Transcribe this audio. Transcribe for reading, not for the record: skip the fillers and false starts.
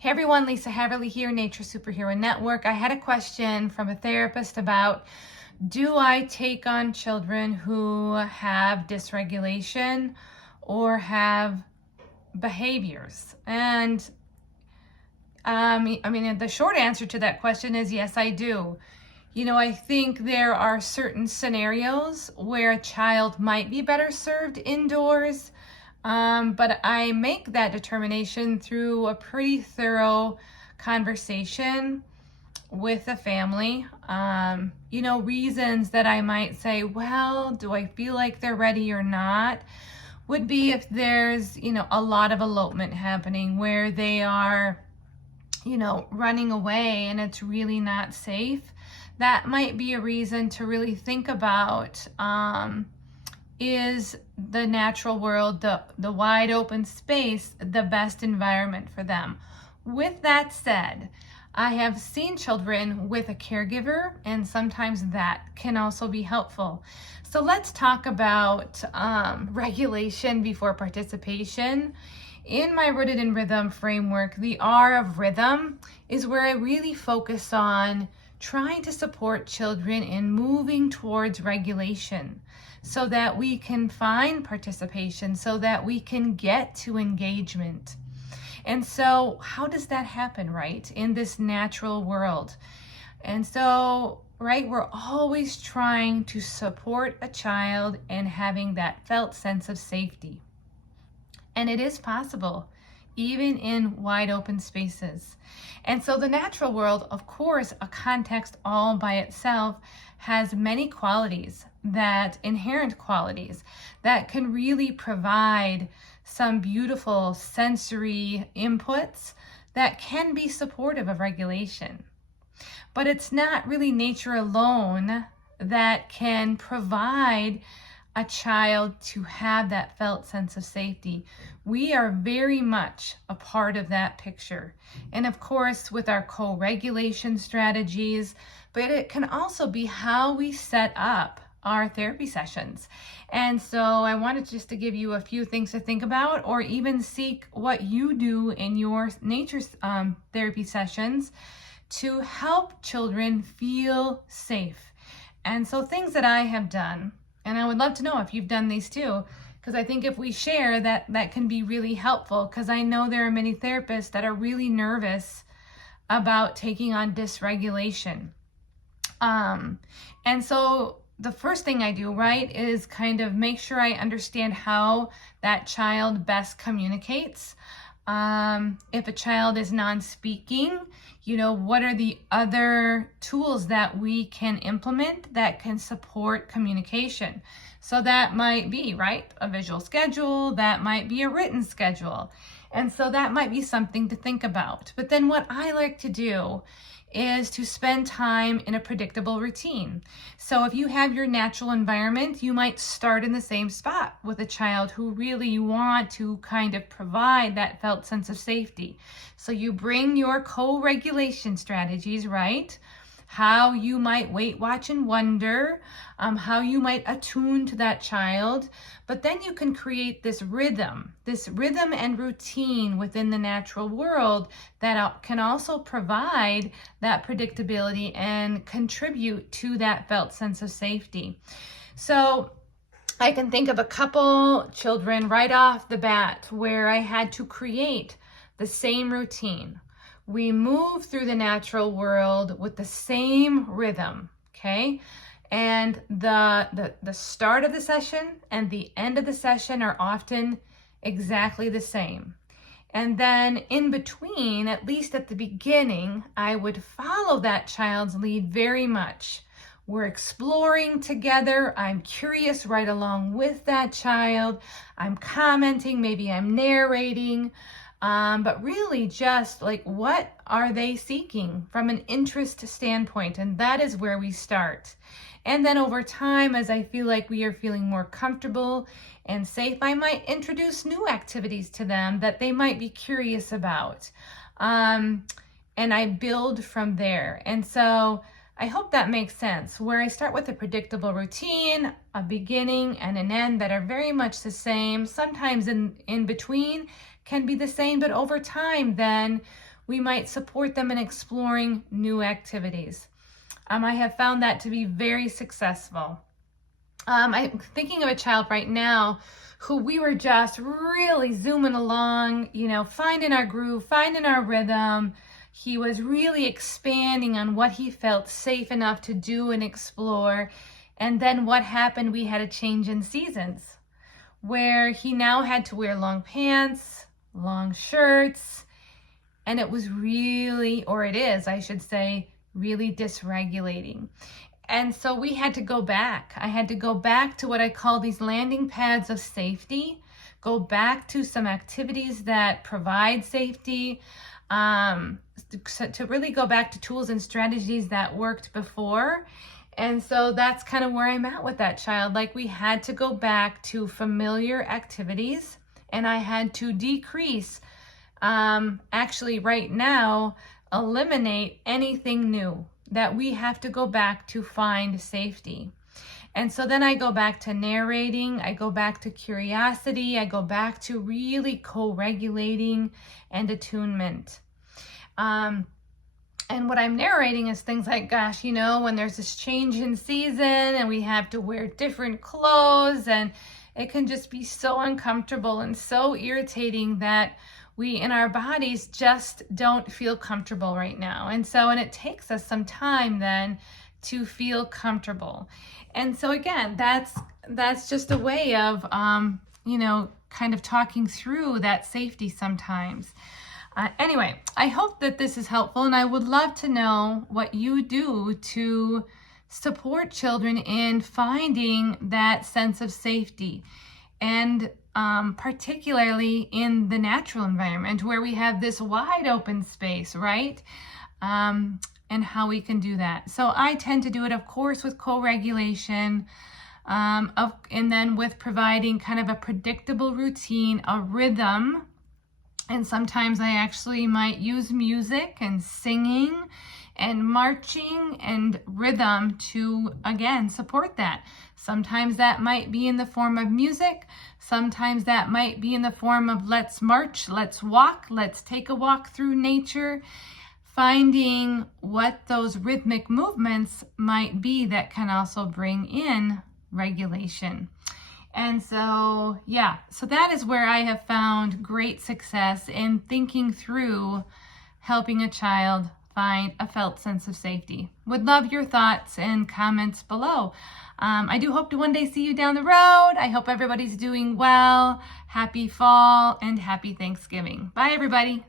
Hey everyone, Lisa Haverly here, Nature Superhero Network. I had a question from a therapist about, do I take on children who have dysregulation or have behaviors? And the short answer to that question is yes, I do. I think there are certain scenarios where a child might be better served indoors, but I make that determination through a pretty thorough conversation with the family. Reasons that I might say, well, do I feel like they're ready or not, would be if there's, a lot of elopement happening where they are, running away and it's really not safe. That might be a reason to really think about, is the natural world, the wide open space, the best environment for them? With that said, I have seen children with a caregiver, and sometimes that can also be helpful. So let's talk about regulation before participation. In my Rooted in Rhythm framework, the R of rhythm is where I really focus on trying to support children in moving towards regulation so that we can find participation, so that we can get to engagement. And so how does that happen, right, in this natural world? And so, right, we're always trying to support a child and having that felt sense of safety. And it is possible, even in wide open spaces. And so the natural world, of course, a context all by itself, has many qualities, inherent qualities that can really provide some beautiful sensory inputs that can be supportive of regulation. But it's not really nature alone that can provide a child to have that felt sense of safety. We are very much a part of that picture. And of course, with our co-regulation strategies, but it can also be how we set up our therapy sessions. And so I wanted just to give you a few things to think about, or even seek what you do in your nature therapy sessions to help children feel safe. And so things that I have done, and I would love to know if you've done these too, because I think if we share that can be really helpful, because I know there are many therapists that are really nervous about taking on dysregulation. And so the first thing I do, right, is kind of make sure I understand how that child best communicates. If a child is non-speaking, what are the other tools that we can implement that can support communication? So that might be, right, a visual schedule, that might be a written schedule. And so that might be something to think about. But then what I like to do is to spend time in a predictable routine. So if you have your natural environment, you might start in the same spot with a child who really you want to kind of provide that felt sense of safety. So you bring your co-regulation strategies, right? How you might wait, watch, and wonder, how you might attune to that child. But then you can create this rhythm and routine within the natural world that can also provide that predictability and contribute to that felt sense of safety. So I can think of a couple children right off the bat where I had to create the same routine. We move through the natural world with the same rhythm, okay? And the start of the session and the end of the session are often exactly the same. And then in between, at least at the beginning, I would follow that child's lead very much. We're exploring together. I'm curious right along with that child. I'm commenting, maybe I'm narrating. But really just like, what are they seeking from an interest standpoint? And that is where we start. And then over time, as I feel like we are feeling more comfortable and safe, I might introduce new activities to them that they might be curious about. And I build from there. And so I hope that makes sense, where I start with a predictable routine, a beginning and an end that are very much the same. Sometimes in between can be the same, but over time then we might support them in exploring new activities. I have found that to be very successful. I'm thinking of a child right now who we were just really zooming along, finding our groove, finding our rhythm. He was really expanding on what he felt safe enough to do and explore. And then what happened? We had a change in seasons where he now had to wear long pants, long shirts, and it was really, or it is, I should say, really dysregulating. And so we had to go back. I had to go back to what I call these landing pads of safety, go back to some activities that provide safety, to really go back to tools and strategies that worked before. And so that's kind of where I'm at with that child. Like, we had to go back to familiar activities, and I had to decrease, actually right now, eliminate anything new that we have to go back to find safety. And so then I go back to narrating, I go back to curiosity, I go back to really co-regulating and attunement. And what I'm narrating is things like, gosh, when there's this change in season and we have to wear different clothes, and it can just be so uncomfortable and so irritating that we in our bodies just don't feel comfortable right now. And it takes us some time then to feel comfortable. And so again, that's just a way of, kind of talking through that safety sometimes. Anyway, I hope that this is helpful, and I would love to know what you do to support children in finding that sense of safety, and particularly in the natural environment where we have this wide open space, right? And how we can do that. So I tend to do it, of course, with co-regulation, and then with providing kind of a predictable routine, a rhythm. And sometimes I actually might use music and singing and marching and rhythm to, again, support that. Sometimes that might be in the form of music. Sometimes that might be in the form of let's march, let's walk, let's take a walk through nature. Finding what those rhythmic movements might be that can also bring in regulation. And so that is where I have found great success in thinking through helping a child find a felt sense of safety. Would love your thoughts and comments below. I do hope to one day see you down the road. I hope everybody's doing well. Happy fall and happy Thanksgiving. Bye, everybody.